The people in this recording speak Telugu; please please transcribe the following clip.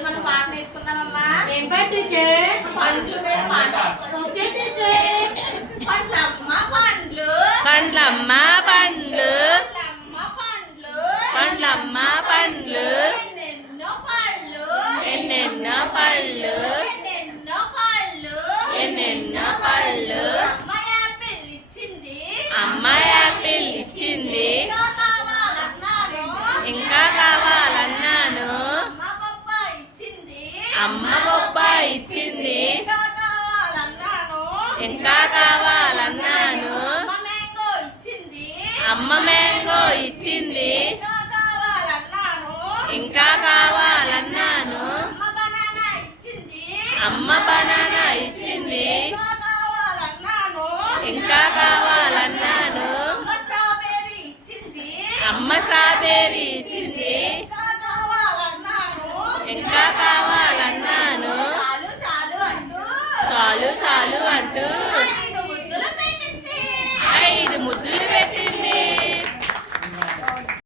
రోజు మనం పాట నేర్చుకుందామమ్మా? ఏం పాట టీచర్? పండ్లు మీద పాట. Okay teacher. పండ్లమ్మ పండ్లు. పండ్లమ్మ. అమ్మ గొప్ప ఇచ్చింది. ఇంకా కావాలన్నాను. అమ్మ మ్యాంగో ఇచ్చింది. ఇంకా కావాలన్నాను. అమ్మ బనానా ఇచ్చింది. ఇంకా కావాలన్నాను. అమ్మ స్ట్రాబెరీ ఇచ్చింది. आलं वाटत.